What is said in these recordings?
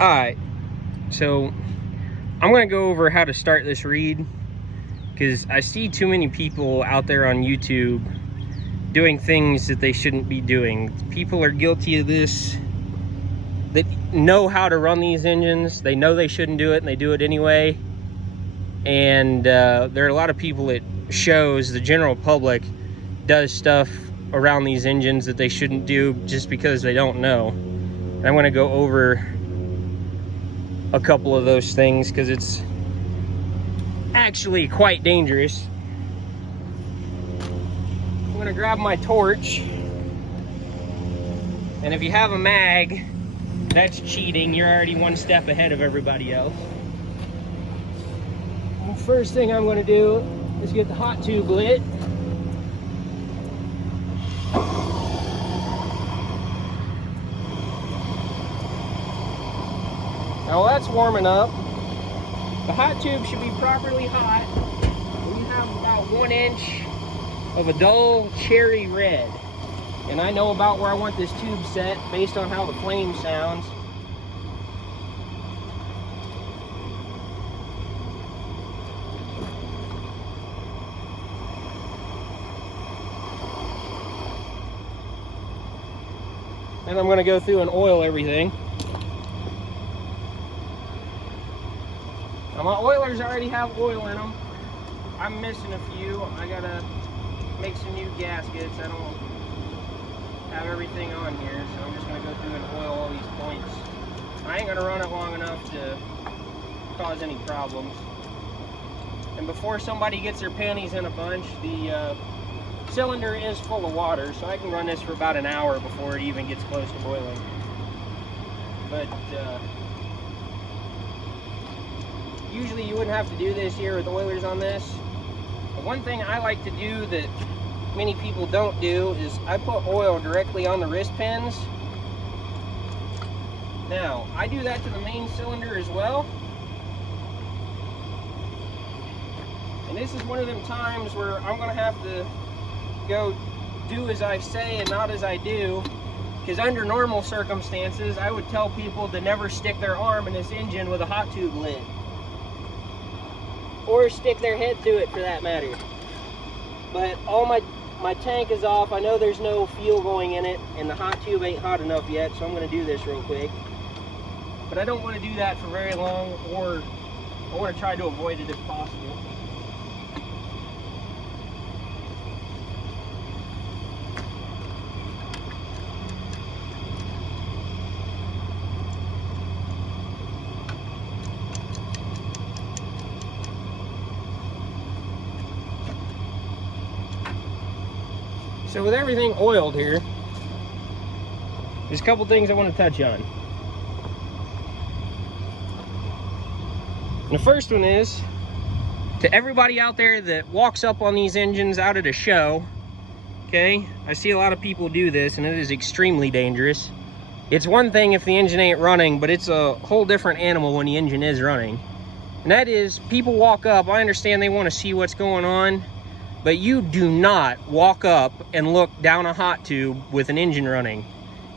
Alright, so I'm going to go over how to start this Reid, because I see too many people out there on YouTube doing things that they shouldn't be doing. People are guilty of this, that know how to run these engines. They know they shouldn't do it, and they do it anyway. And there are a lot of people that shows the general public does stuff around these engines that they shouldn't do just because they don't know. And I'm going to go over a couple of those things because it's actually quite dangerous. I'm going to grab my torch, and if you have a mag, that's cheating. You're already one step ahead of everybody else. The first thing I'm going to do is get the hot tube lit. Now while that's warming up, the hot tube should be properly hot when you have about 1 inch of a dull cherry red. And I know about where I want this tube set based on how the flame sounds. Then I'm going to go through and oil everything. Now my oilers already have oil in them. I'm missing a few. I gotta make some new gaskets. I don't have everything on here, so I'm just gonna go through and oil all these points. I ain't gonna run it long enough to cause any problems. And before somebody gets their panties in a bunch, the cylinder is full of water, so I can run this for about an hour before it even gets close to boiling. But usually you wouldn't have to do this here with oilers on this. But one thing I like to do that many people don't do is I put oil directly on the wrist pins. Now, I do that to the main cylinder as well. And this is one of them times where I'm going to have to go do as I say and not as I do. Because under normal circumstances, I would tell people to never stick their arm in this engine with a hot tube lit. Or stick their head through it for that matter. But all my tank is off. I know there's no fuel going in it, and the hot tube ain't hot enough yet, so I'm going to do this real quick. But I don't want to do that for very long, or I want to try to avoid it if possible. So with everything oiled here, there's a couple things I want to touch on. And the first one is, to everybody out there that walks up on these engines out at a show, okay, I see a lot of people do this, and it is extremely dangerous. It's one thing if the engine ain't running, but it's a whole different animal when the engine is running. And that is, people walk up, I understand they want to see what's going on, but you do not walk up and look down a hot tube with an engine running,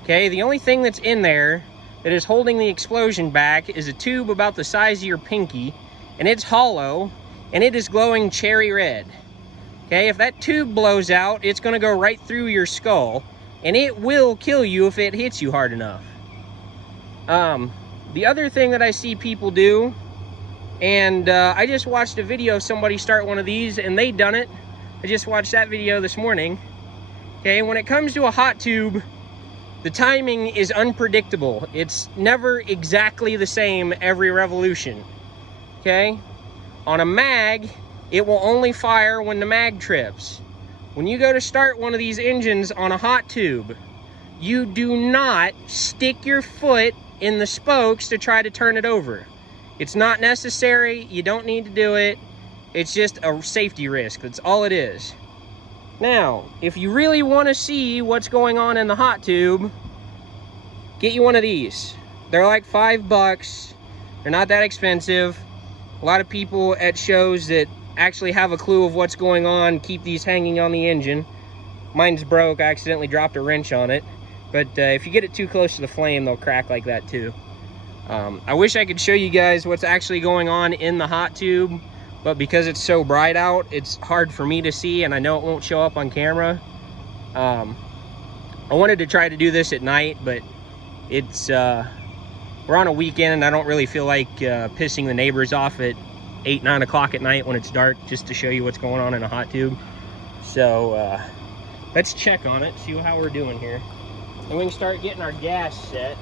okay? The only thing that's in there that is holding the explosion back is a tube about the size of your pinky, and it's hollow, and it is glowing cherry red, okay? If that tube blows out, it's gonna go right through your skull, and it will kill you if it hits you hard enough. The other thing that I see people do, and I just watched a video of somebody start one of these, and they done it. I just watched that video this morning. Okay, when it comes to a hot tube, the timing is unpredictable. It's never exactly the same every revolution. Okay? On a mag, it will only fire when the mag trips. When you go to start one of these engines on a hot tube, you do not stick your foot in the spokes to try to turn it over. It's not necessary. You don't need to do it. It's just a safety risk. That's all it is. Now, if you really want to see what's going on in the hot tube, get you one of these. They're like $5. They're not that expensive. A lot of people at shows that actually have a clue of what's going on keep these hanging on the engine. Mine's broke. I accidentally dropped a wrench on it. But if you get it too close to the flame, they'll crack like that too. I wish I could show you guys what's actually going on in the hot tube, but because it's so bright out, it's hard for me to see, and I know it won't show up on camera. I wanted to try to do this at night, but it's we're on a weekend and I don't really feel like pissing the neighbors off at 8, 9 o'clock at night when it's dark, just to show you what's going on in a hot tube. So let's check on it, see how we're doing here, and we can start getting our gas set.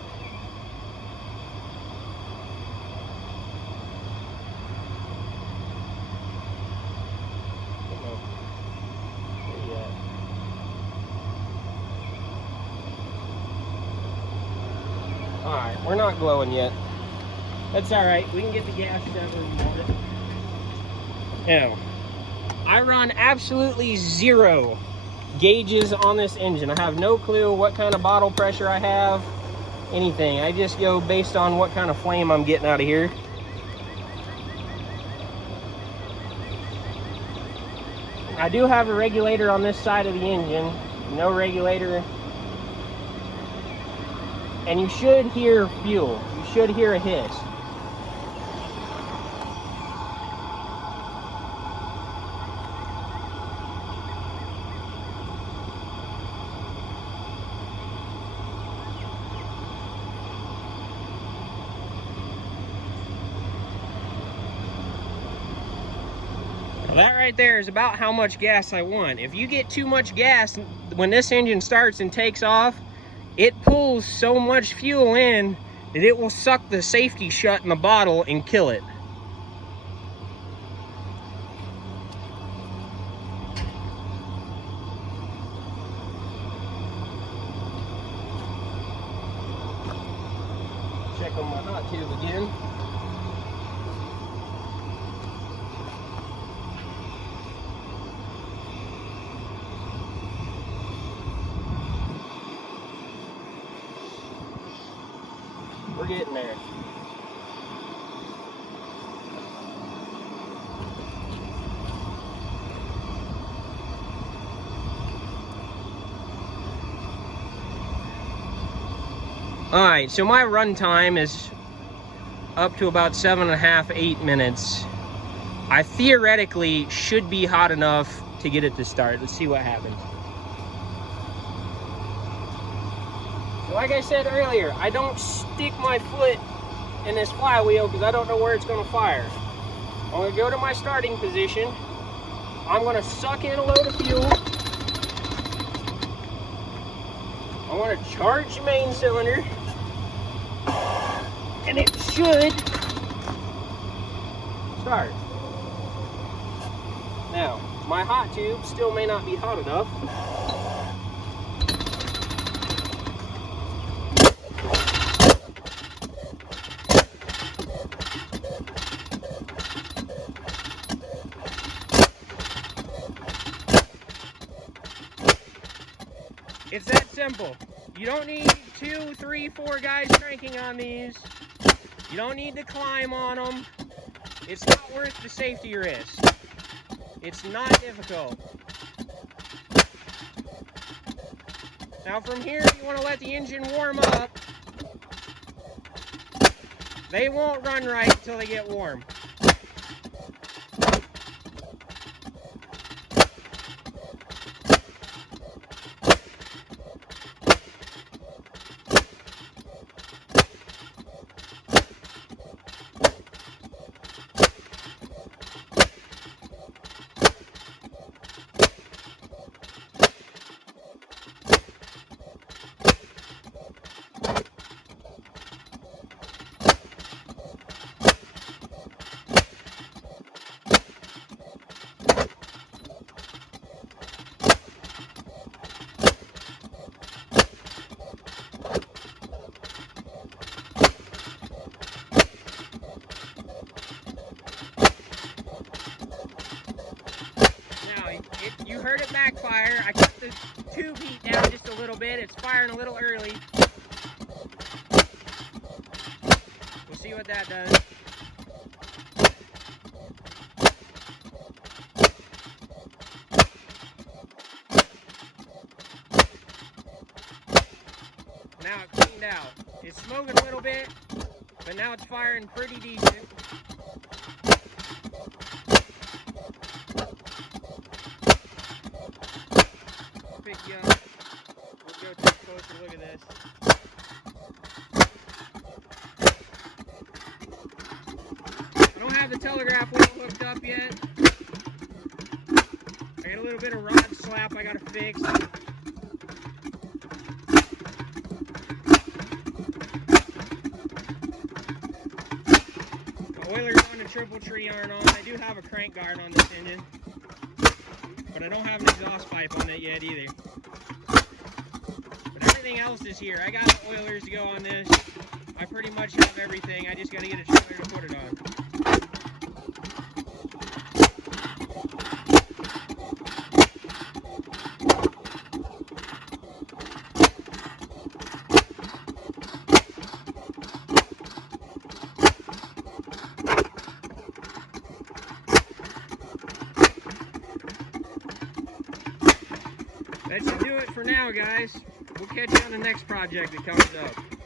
Alright, we're not glowing yet. That's alright, we can get the gas set where we want it. Now, I run absolutely 0 gauges on this engine. I have no clue what kind of bottle pressure I have, anything. I just go based on what kind of flame I'm getting out of here. I do have a regulator on this side of the engine, no regulator. And you should hear fuel. You should hear a hiss. Now that right there is about how much gas I want. If you get too much gas when this engine starts and takes off, it pulls so much fuel in that it will suck the safety shut in the bottle and kill it. Check on my hot tube again. We're getting there. Alright, so my run time is up to about 7.5, 8 minutes. I theoretically should be hot enough to get it to start. Let's see what happens. So like I said earlier, I don't stick my foot in this flywheel because I don't know where it's going to fire. I'm going to go to my starting position. I'm going to suck in a load of fuel. I want to charge the main cylinder. And it should start. Now, my hot tube still may not be hot enough. It's that simple. You don't need 2, 3, 4 guys cranking on these. You don't need to climb on them. It's not worth the safety risk. It's not difficult. Now from here, you want to let the engine warm up. They won't run right until they get warm. You heard it backfire. I cut the tube heat down just a little bit. It's firing a little early. We'll see what that does. Now it cleaned out. It's smoking a little bit. But now it's firing pretty decent. Big gun. Let's go take a closer look at this. I don't have the telegraph wheel hooked up yet. I got a little bit of rod slap I gotta fix. The oilers on the triple tree aren't on. I do have a crank guard on this engine, but I don't have an exhaust pipe on it yet either. But everything else is here. I got the oilers to go on this. I pretty much have everything. I just gotta get a trailer to put it on. That should do it for now, guys. We'll catch you on the next project that comes up.